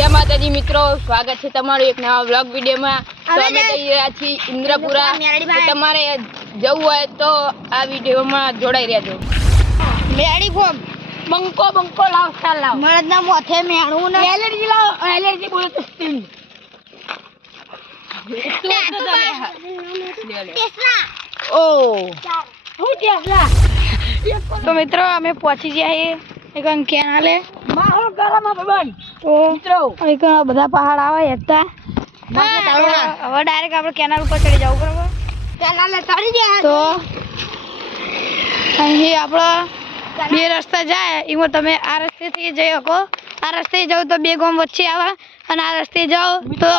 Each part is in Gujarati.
જય માતાજી મિત્રો સ્વાગત છે તમારું એક નવા બ્લોગ વિડીયોમાં. તો અમે જઈ રહ્યા છીએ ઇન્દ્રપુરા. તમારે જવું હોય તો આ વિડીયોમાં જોડાઈ રહેજો. મેળી ફોમ બંકો બંકો લાવ ચાલ લાવ. મળદના મોથે મેણું ને. એલર્જી લાવ એલર્જી બોલે તો સ્ટીમ. ઓ. હું ટેસ્લા? તો મિત્રો અમે પહોંચી ગયા છીએ એક કેનાલે માહોલ ગરમ ભાઈબંધ તો બધા પહાડ આવે હતા હવે ડાયરેક્ટ આપણે કેનાલ ઉપર ચડી જવું બરોબર? કેનાલ ચડી જાય તો અહીં આપણો બે રસ્તા જાય. એમાં તમે આ રસ્તેથી જઈ શકો. આ રસ્તે જાઓ તો બે ગામ વચ્ચે આવે અને આ રસ્તે જાઓ તો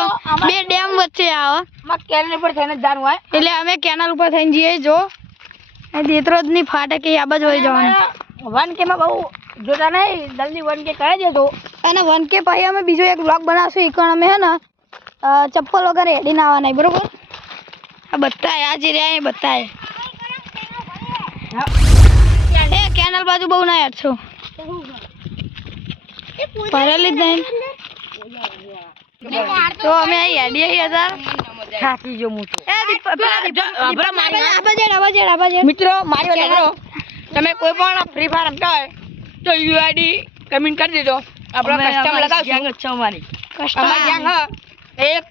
બે ડેમ વચ્ચે આવે. માં કેનાલ ઉપર થઈને જવાનું હોય. એટલે અમે કેનાલ ઉપર થઈને જઈએ જો. દેતરોજની ફાટે કે આ બાજુ વહી જવાનું. વન કે માં બહુ જોતા નહીં જલ્દી વન કે કરી દેજો. અને વન કે પછી અમે બીજો એક બ્લોગ બનાવશું એ અમે હે ને ચપ્પલ વગર હેડી ના આવવાના બરાબર? આ બધા આ જે રહ્યા એ બધા એ કેનલ બાજુ બહુ ના યાર છો. ભરેલી જ નહીં. તો અમે અહીં હેડીએ હતા. થાકી જો મોટો હેડ, હેડ, હેડ. મિત્રો મારી તમે કોઈ પણ ફ્રી ફાયર રમતા હોય તો યુઆઈડી કમેન્ટ કરી દેજો. આપણે કસ્ટમ લગાવશું. અમારી. કસ્ટમ. ગેંગ હ. એક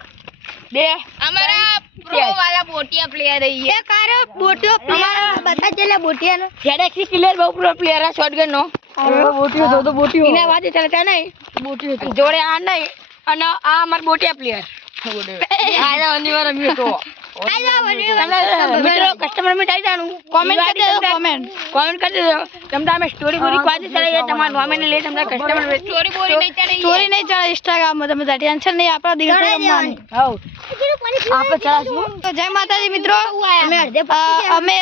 બે અમારા પ્રો વાળા બોટિયા પ્લેયર એ કારો બોટિયો અમારા- બધા જેલે બોટિયા જેડેક્સી કિલર બહુ પ્રો પ્લેયર છે શોટગન નો. બોટિયો તો તો બોટિયો. એને વાજે ચાલતા નહીં. બોટિયો જોડે આ નહીં અને આ અમાર બોટિયા પ્લેયર અનિવાર તો. તમે મિત્રો કસ્ટમર મીટ આવી જાણું. કોમેન્ટ કરી દેજો કોમેન્ટ કોમેન્ટ કરી દેજો. તમને અમે સ્ટોરી બોરી વાજે ચાલે જાય તમારા નોમિને લઈ તમને કસ્ટમર સ્ટોરી બોરી નહીં ચડે સ્ટોરી નહીં ચાલે ઇન્સ્ટાગ્રામમાં તમે ટેન્શન નહીં આપણા દિવસે આપણે ચલાશું તો જય માતાજી મિત્રો. અમે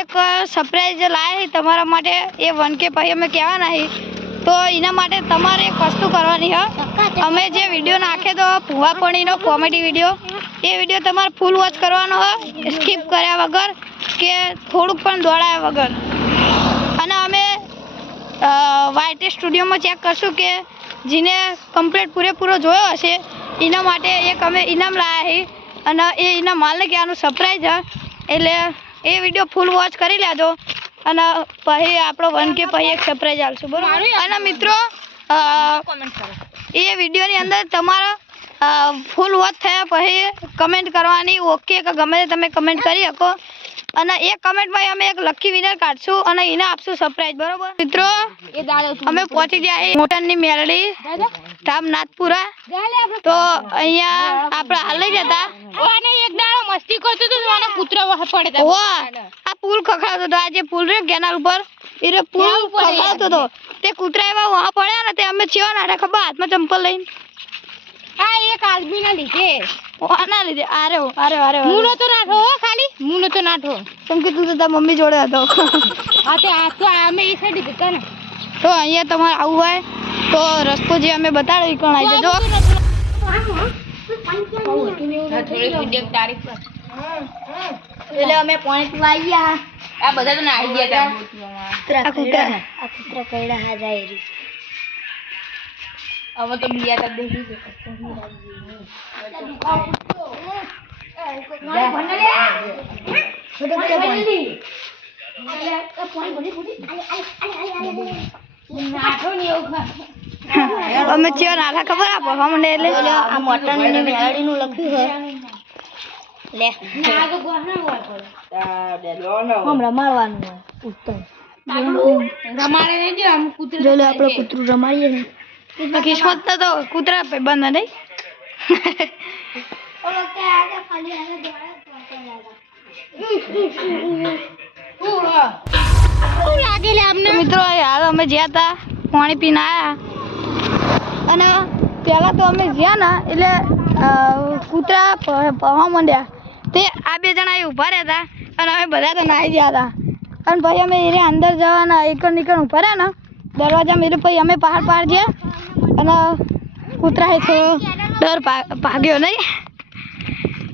એક સરપ્રાઈઝ લાયા છે તમારા માટે. એ વન કે પછી અમે કહેવાના છે. તો એના માટે તમારે એક વસ્તુ કરવાની હ? અમે જે વીડિયો નાખે તો ભૂવાપણીનો કોમેડી વીડિયો એ વીડિયો તમારે ફૂલ વોચ કરવાનો હ. સ્કીપ કર્યા વગર કે થોડુંક પણ દોડાયા વગર. અને અમે વાયટી સ્ટુડિયોમાં ચેક કરશું કે જેને કમ્પ્લીટ પૂરેપૂરો જોયો હશે, એના માટે એક અમે ઇનામ લાવ્યા છીએ અને એ ઇનામ માલને કે આનું સરપ્રાઈઝ એટલે એ વીડિયો ફૂલ વોચ કરી લેજો. અને પછી આપણો વન કે પછી એક સરપ્રાઈઝ આપશું બરાબર? અને મિત્રો એ વિડીયોની અંદર તમારા ફૂલ વોચ થયા પછી કમેન્ટ કરવાની ઓકે કે ગમે તે તમે કમેન્ટ કરી શકો. અને એ કમેન્ટમાં અમે એક લકી વિનર કાઢશું અને એને આપશું સરપ્રાઈઝ બરોબર? મિત્રો અમે પહોંચી ગયા મોટરની મેરડી ધામ નાથપુરા તો અહીંયા આપણે હાલ અને એક દાડો મસ્તી કરતો તો મને કૂતરો પડે પુલ ખખડાતો હતો. આ જે પુલ રહ્યો કેનાલ ઉપર. એ પુલ ખખડાતો હતો. તે કૂતરા એવા વહા પડ્યા ને તે અમે છેવા નાઠા ખબર? હાથમાં ચંપલ લઈને. હા એક આદમી ના લીધે. આના લીધે? આરે આરે આરે આરે. મૂનો તો નાઠો હો ખાલી? મૂનો તો નાઠો. કેમ કે તું તો તાર મમ્મી જોડે હતો. હા તો આ તો અમે એ સાઈડ જતા ને. તો અહીંયા તમારે આવું હોય તો રસ્તો જે અમે બતાડ્યો એ કણ આવી જજો. તારીખ પર. એટલે અમે પાણી પીવા આવ્યા આ બધા તો નાહી ગયા હતા. આ કૂતરા આ કૂતરા. કઈડા હા જાય રી. હવે તો બીયા તક દેખી છે. અમે ચેવા નાખા ખબર આપો. અમને એટલે આ મટનની મેલડી નું લખ્યું છે લે. હમણાં મારવાનું હોય. ઉત્તમ. રમાડે નહીં જો આમ કૂતરો જો આપણે કૂતરું રમાડીએ ને. કિસ્મત તો કૂતરા પે બંધ નહીં. મિત્રો હાલ અમે જ્યાં હતા પાણી પીને આવ્યા અને પહેલાં તો અમે જ્યાં ને એટલે કૂતરા પવા માંડ્યા. તે આ બે જણા એ ઊભા રહેતા અને અમે બધા તો નાહી ગયા હતા. અને ભાઈ અમે એને અંદર જવાના એકણ નીકળ ઊભા રહ્યા ને દરવાજામાં એટલે ભાઈ અમે પહાડ પહાડ ગયા અને કૂતરાએ થોડો ડર ભાગ્યો નહીં.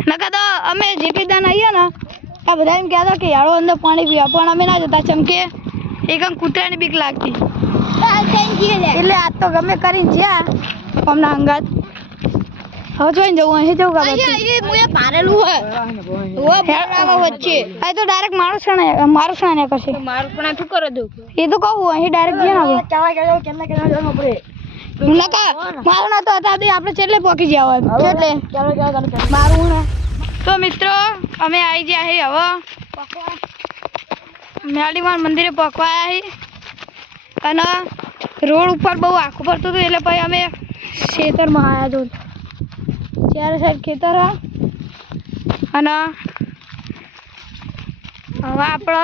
નકા તો અમે જીપીતા આવીએ ને આ બધા એમ કહેતા કે યાળો અંદર પાણી પીવા પણ અમે ના જતા. ચમકે એકમ કૂતરાની બીક લાગતી. એટલે આજ તો ગમે કરીને જ્યાં અમને અંગાત હવે જોઈને જવું અહીં જવું કાબા મુએ પારેલું હોય. ઓ બોલાવા વચ્ચે. આ તો ડાયરેક્ટ મારું છણે મારું છણે કરશે મારું પણ શું કરો દઉં એ તો કહું અહીં ડાયરેક્ટ જઈએ ને આપણે કેવા કેવા કેમના કેમના જવાનું આપણે નકા મારું ના તો હતા બી આપણે છેલ્લે પહોંચી ગયા હોય. છેલ્લે. ચાલો ચાલો ચાલો ચાલો. મારું ના તો મિત્રો અમે આવી ગયા છીએ હવે. મેળીમાં મંદિરે પકવાયા હી. અને રોડ ઉપર બહુ આખું પડતું હતું એટલે પછી અમે ખેતરમાં આવ્યા જો ચારે સાહેબ ખેતર અને હવે આપણે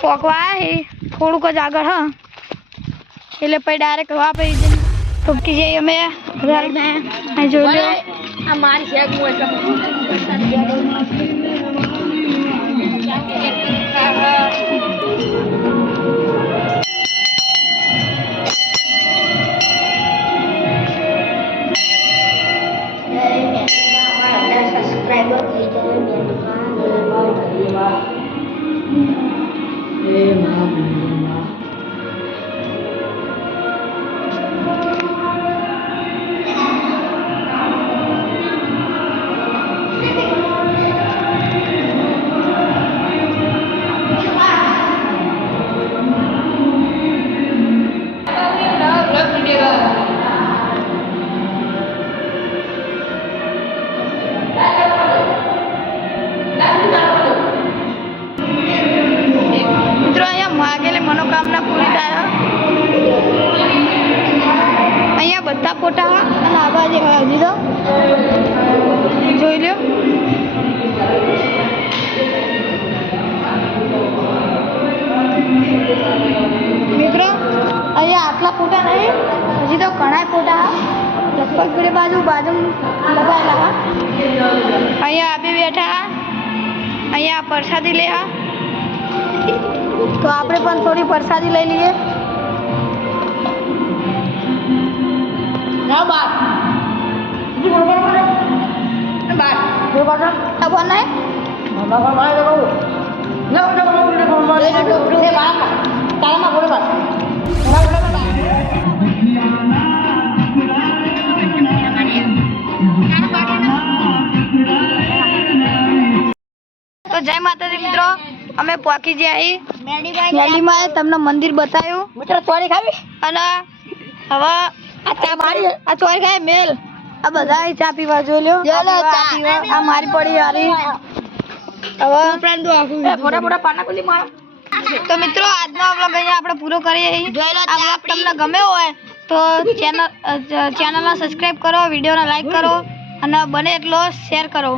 પોકવા થોડુંક જ આગળ હા. એટલે પછી ડાયરેક્ટ હવા પડી જઈને ટૂંકી જઈએ અમે જોઈ લો આ મારી બાજુ બાજુ લગાવેલા હા અહીંયા આપી બેઠા અહીંયા પ્રસાદી લે હા. તો આપણે પણ થોડી પ્રસાદી લઈ લઈએ. ના બાર. તું બોલ બોલ બોલ બાર. બોલ બોલ આ બનાય બાર બાર બાર કહું. ના બોલ બોલ બોલ બોલ બોલ એ બાર. તારામાં બોલ બાર. તો જય માતાજી મિત્રો. અમે પહોંચી ગયા મેલીમાં તમને મંદિર બતાવ્યું મિત્રો ચોરી ખાવી? અને હવે આ ચા મારી આ ચોરી ખાય મેલ. આ બધા ચા પીવા જોઈ લ્યો. આ પીવા, આ મારી પડી હારી. હવે ફોટા ફોટા પાના કુલી મારો તો મિત્રો આજનો વ્લોગ અહીંયા આપણે પૂરો કરીએ આ વ્લોગ તમને ગમે હોય તો ચેનલ ચેનલને સબસ્ક્રાઇબ કરો વિડીયોને લાઈક કરો અને બને એટલો શેર કરો.